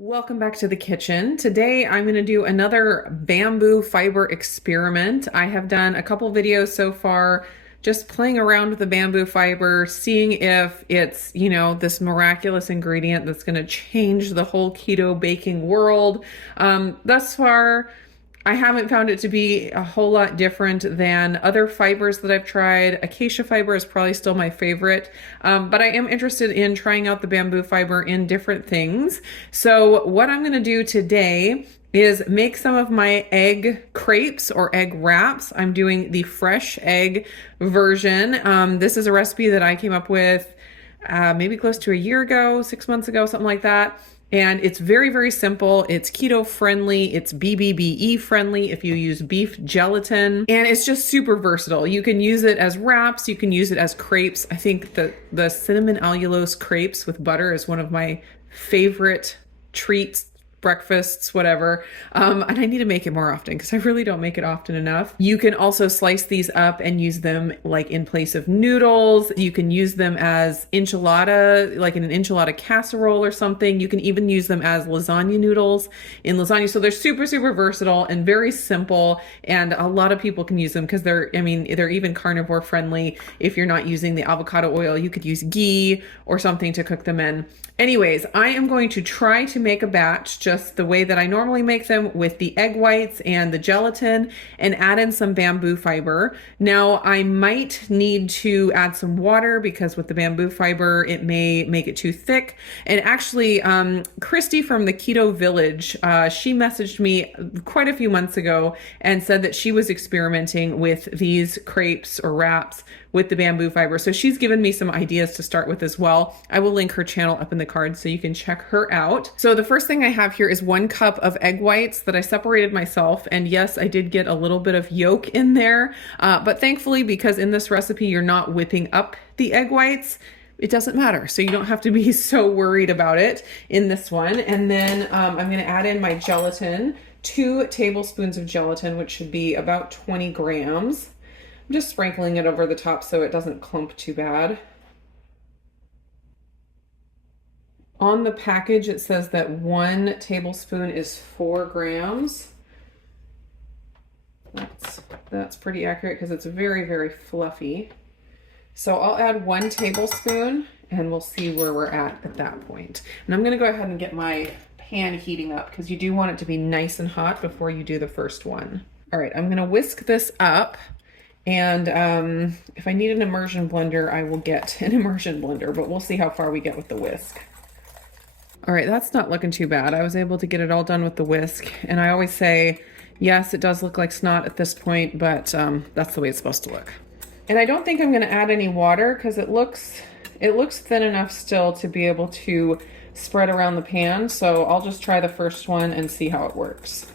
Welcome back to the kitchen. Today I'm going to do another bamboo fiber experiment. I have done a couple videos so far just playing around with the bamboo fiber, seeing if it's, this miraculous ingredient that's going to change the whole keto baking world. Thus far, I haven't found it to be a whole lot different than other fibers that I've tried. Acacia fiber is probably still my favorite, but I am interested in trying out the bamboo fiber in different things. So what I'm going to do today is make some of my egg crepes or egg wraps. I'm doing the fresh egg version. This is a recipe that I came up with maybe close to a year ago, 6 months ago, something like that. And it's very, very simple. It's keto friendly. It's BBBE friendly if you use beef gelatin. And it's just super versatile. You can use it as wraps. You can use it as crepes. I think the cinnamon allulose crepes with butter is one of my favorite treats, breakfasts, whatever. And I need to make it more often because I really don't make it often enough. You can also slice these up and use them like in place of noodles. You can use them as enchilada, like in an enchilada casserole or something. You can even use them as lasagna noodles in lasagna. So they're super, super versatile and very simple. And a lot of people can use them because they're even carnivore friendly. If you're not using the avocado oil, you could use ghee or something to cook them in. Anyways, I am going to try to make a batch just the way that I normally make them with the egg whites and the gelatin and add in some bamboo fiber. Now, I might need to add some water because with the bamboo fiber, it may make it too thick. And actually, Christy from the Keto Village, she messaged me quite a few months ago and said that she was experimenting with these crepes or wraps with the bamboo fiber. So she's given me some ideas to start with as well. I will link her channel up in the cards so you can check her out. So the first thing I have here is 1 cup of egg whites that I separated myself. And yes, I did get a little bit of yolk in there. But thankfully, because in this recipe, you're not whipping up the egg whites, it doesn't matter. So you don't have to be so worried about it in this one. And then I'm going to add in my gelatin, 2 tablespoons of gelatin, which should be about 20 grams. I'm just sprinkling it over the top so it doesn't clump too bad. On the package, it says that 1 tablespoon is 4 grams. That's pretty accurate because it's very, very fluffy. So I'll add 1 tablespoon and we'll see where we're at that point. And I'm going to go ahead and get my pan heating up because you do want it to be nice and hot before you do the first one. All right, I'm going to whisk this up. And if I need an immersion blender, I will get an immersion blender, but we'll see how far we get with the whisk. All right, that's not looking too bad. I was able to get it all done with the whisk. And I always say, yes, it does look like snot at this point, but that's the way it's supposed to look. And I don't think I'm going to add any water because it looks thin enough still to be able to spread around the pan. So I'll just try the first one and see how it works.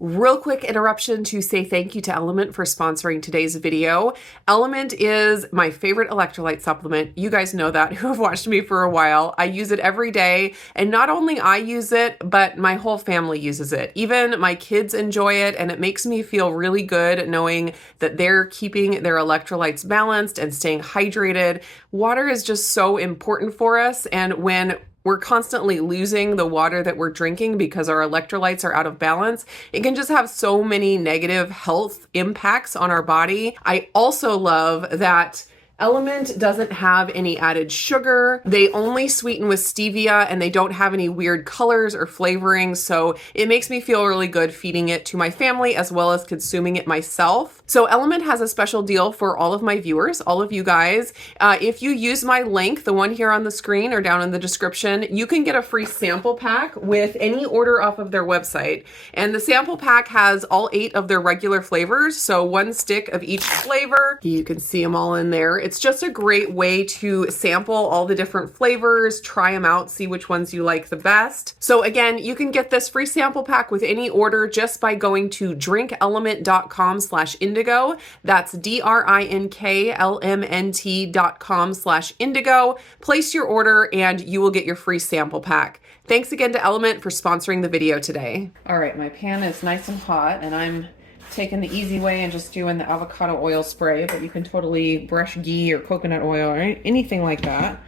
Real quick interruption to say thank you to Element for sponsoring today's video. Element is my favorite electrolyte supplement. You guys know that who have watched me for a while. I use it every day, and not only I use it, but my whole family uses it. Even my kids enjoy it, and it makes me feel really good knowing that they're keeping their electrolytes balanced and staying hydrated. Water is just so important for us, and when we're constantly losing the water that we're drinking because our electrolytes are out of balance, it can just have so many negative health impacts on our body. I also love that Element doesn't have any added sugar. They only sweeten with stevia and they don't have any weird colors or flavorings. So it makes me feel really good feeding it to my family as well as consuming it myself. So Element has a special deal for all of my viewers, all of you guys. If you use my link, the one here on the screen or down in the description, you can get a free sample pack with any order off of their website. And the sample pack has all 8 of their regular flavors. So 1 stick of each flavor. You can see them all in there. It's just a great way to sample all the different flavors, try them out, see which ones you like the best. So again, you can get this free sample pack with any order just by going to drinkelement.com/indigo. That's drinklmnt.com/indigo. Place your order and you will get your free sample pack. Thanks again to Element for sponsoring the video today. All right, my pan is nice and hot and I'm taking the easy way and just doing the avocado oil spray, but you can totally brush ghee or coconut oil or anything like that.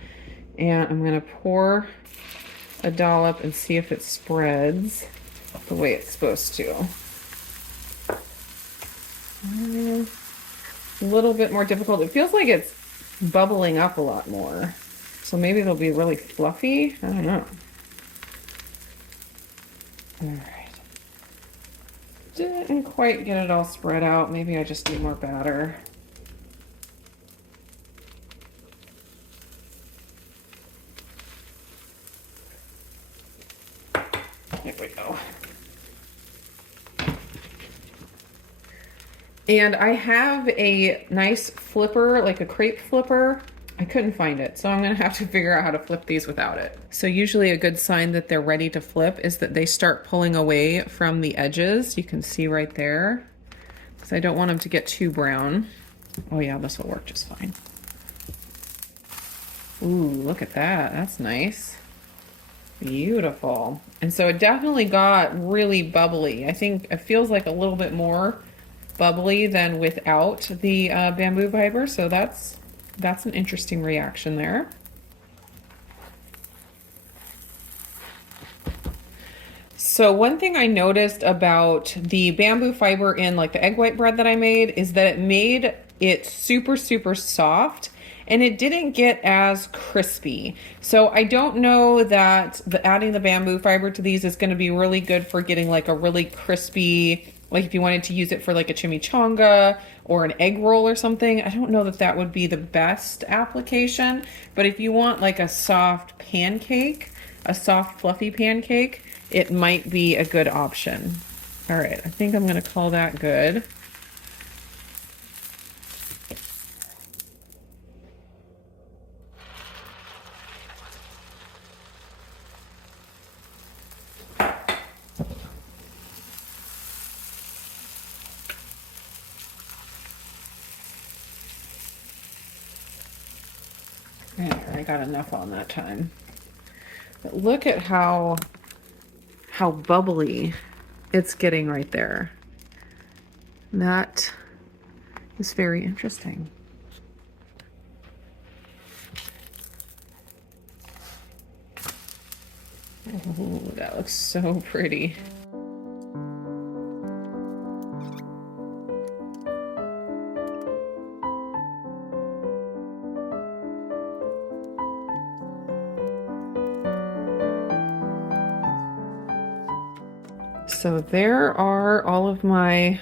And I'm going to pour a dollop and see if it spreads the way it's supposed to. A little bit more difficult. It feels like it's bubbling up a lot more. So maybe they'll be really fluffy. I don't know. All right. Didn't quite get it all spread out. Maybe I just need more batter. There we go. And I have a nice flipper, like a crepe flipper. I couldn't find it, so I'm gonna have to figure out how to flip these without it. So usually a good sign that they're ready to flip is that they start pulling away from the edges. You can see right there, because I don't want them to get too brown. Oh yeah, this will work just fine. Ooh, look at that, that's nice. Beautiful. And so it definitely got really bubbly. I think it feels like a little bit more bubbly than without the bamboo fiber, so that's an interesting reaction there. So one thing I noticed about the bamboo fiber in like the egg white bread that I made is that it made it super, super soft and it didn't get as crispy. So I don't know that adding the bamboo fiber to these is going to be really good for getting like a really crispy, like if you wanted to use it for like a chimichanga or an egg roll or something. I don't know that that would be the best application, but if you want like a soft pancake, a soft fluffy pancake, it might be a good option. All right, I think I'm gonna call that good. There, I got enough on that time. But look at how bubbly it's getting right there. That is very interesting. Oh, that looks so pretty. So there are all of my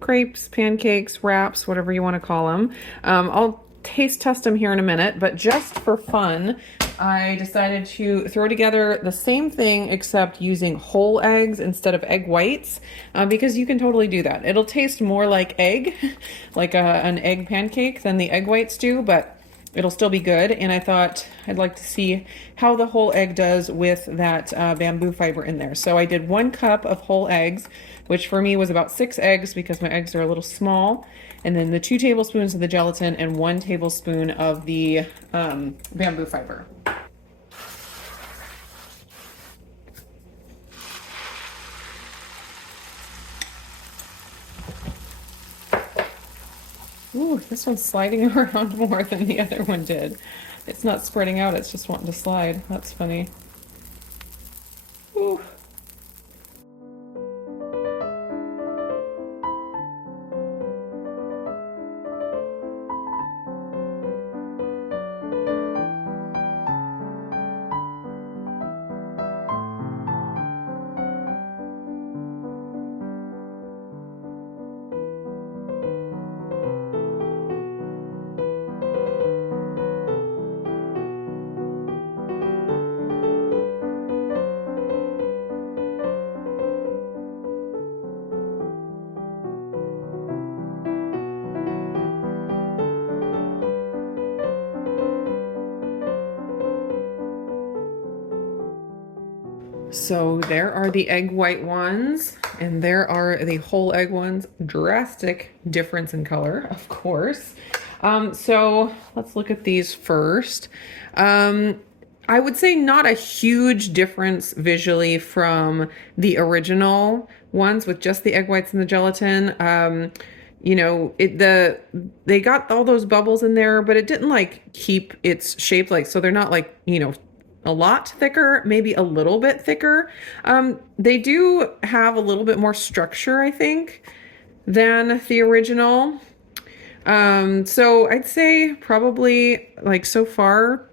crepes, pancakes, wraps, whatever you want to call them. I'll taste test them here in a minute, but just for fun, I decided to throw together the same thing except using whole eggs instead of egg whites, because you can totally do that. It'll taste more like egg, like an egg pancake than the egg whites do, but it'll still be good. And I thought I'd like to see how the whole egg does with that bamboo fiber in there. So I did 1 cup of whole eggs, which for me was about 6 eggs because my eggs are a little small. And then the 2 tablespoons of the gelatin and 1 tablespoon of the bamboo fiber. Ooh, this one's sliding around more than the other one did. It's not spreading out, it's just wanting to slide. That's funny. Ooh. So there are the egg white ones, and there are the whole egg ones. Drastic difference in color, of course. So let's look at these first. I would say not a huge difference visually from the original ones with just the egg whites and the gelatin. You know, they got all those bubbles in there, but it didn't like keep its shape, like, so they're not like, you know, a lot thicker, maybe a little bit thicker. They do have a little bit more structure, I think, than the original. So I'd say probably like so far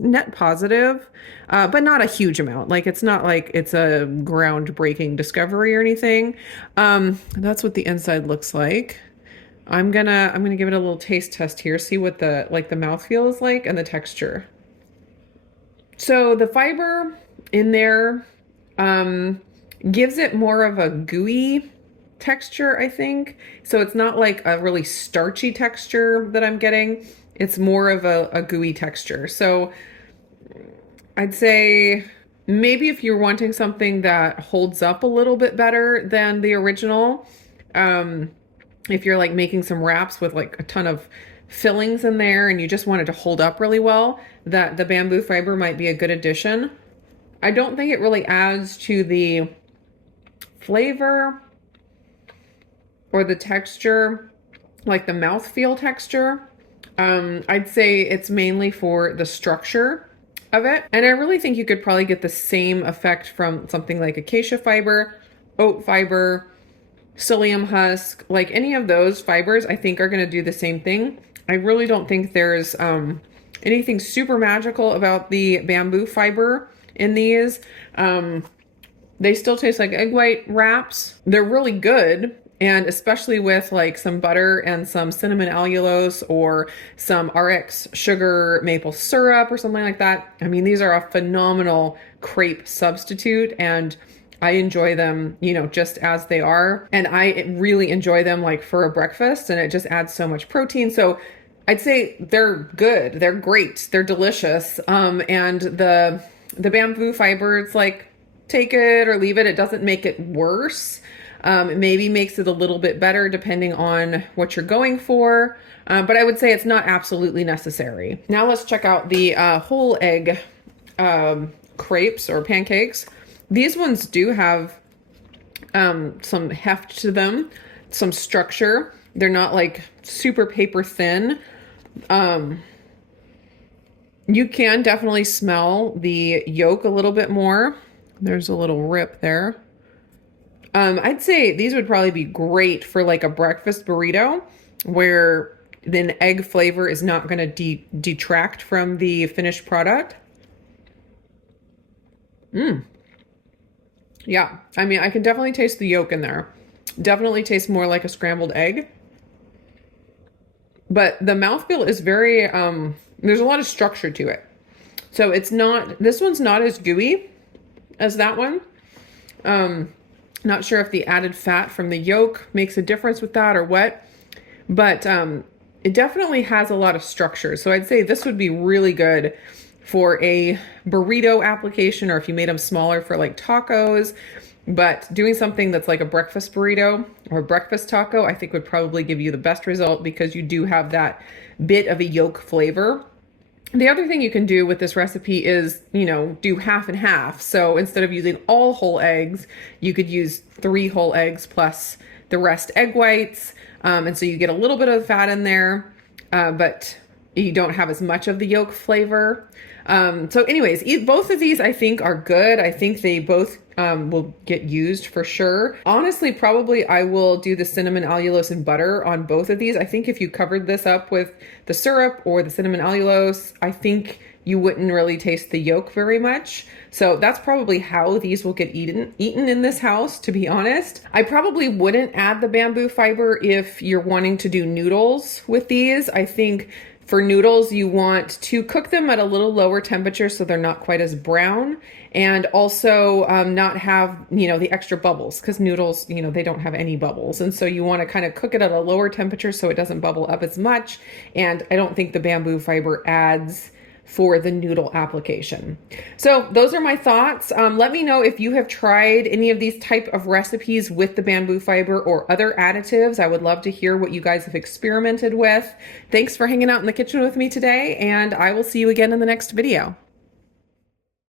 net positive, but not a huge amount. Like it's not like it's a groundbreaking discovery or anything. That's what the inside looks like. I'm gonna give it a little taste test here, see what the mouthfeel is like and the texture. So the fiber in there gives it more of a gooey texture, I think. So it's not like a really starchy texture that I'm getting. It's more of a gooey texture. So I'd say maybe if you're wanting something that holds up a little bit better than the original, if you're like making some wraps with like a ton of fillings in there and you just want it to hold up really well, that the bamboo fiber might be a good addition. I don't think it really adds to the flavor or the texture, like the mouthfeel texture. I'd say it's mainly for the structure of it. And I really think you could probably get the same effect from something like acacia fiber, oat fiber, psyllium husk, like any of those fibers I think are going to do the same thing. I really don't think there's anything super magical about the bamboo fiber in these. They still taste like egg white wraps. They're really good. And especially with like some butter and some cinnamon allulose or some RX sugar maple syrup or something like that. I mean, these are a phenomenal crepe substitute, and I enjoy them, you know, just as they are. And I really enjoy them like for a breakfast, and it just adds so much protein. So I'd say they're good. They're great. They're delicious. And the bamboo fiber, it's like, take it or leave it. It doesn't make it worse. It maybe makes it a little bit better depending on what you're going for. But I would say it's not absolutely necessary. Now let's check out the whole egg crepes or pancakes. These ones do have some heft to them, some structure. They're not like super paper thin. You can definitely smell the yolk a little bit more. There's a little rip there. I'd say these would probably be great for like a breakfast burrito where the egg flavor is not going to detract from the finished product. Yeah, I mean, I can definitely taste the yolk in there. Definitely tastes more like a scrambled egg. But the mouthfeel is very, there's a lot of structure to it. So it's not, this one's not as gooey as that one. Not sure if the added fat from the yolk makes a difference with that or what, but it definitely has a lot of structure. So I'd say this would be really good for a burrito application, or if you made them smaller for like tacos. But doing something that's like a breakfast burrito or a breakfast taco, I think would probably give you the best result because you do have that bit of a yolk flavor. The other thing you can do with this recipe is, you know, do half and half. So instead of using all whole eggs, you could use 3 whole eggs plus the rest egg whites. And so you get a little bit of fat in there, but you don't have as much of the yolk flavor. So anyways, both of these I think are good. I think they both will get used for sure. Honestly, probably I will do the cinnamon allulose and butter on both of these. I think if you covered this up with the syrup or the cinnamon allulose, I think you wouldn't really taste the yolk very much. So that's probably how these will get eaten in this house, to be honest. I probably wouldn't add the bamboo fiber if you're wanting to do noodles with these. I think for noodles, you want to cook them at a little lower temperature so they're not quite as brown, and also not have, you know, the extra bubbles, because noodles, you know, they don't have any bubbles. And so you want to kind of cook it at a lower temperature so it doesn't bubble up as much. And I don't think the bamboo fiber adds for the noodle application. So those are my thoughts. Let me know if you have tried any of these type of recipes with the bamboo fiber or other additives. I would love to hear what you guys have experimented with. Thanks for hanging out in the kitchen with me today, and I will see you again in the next video.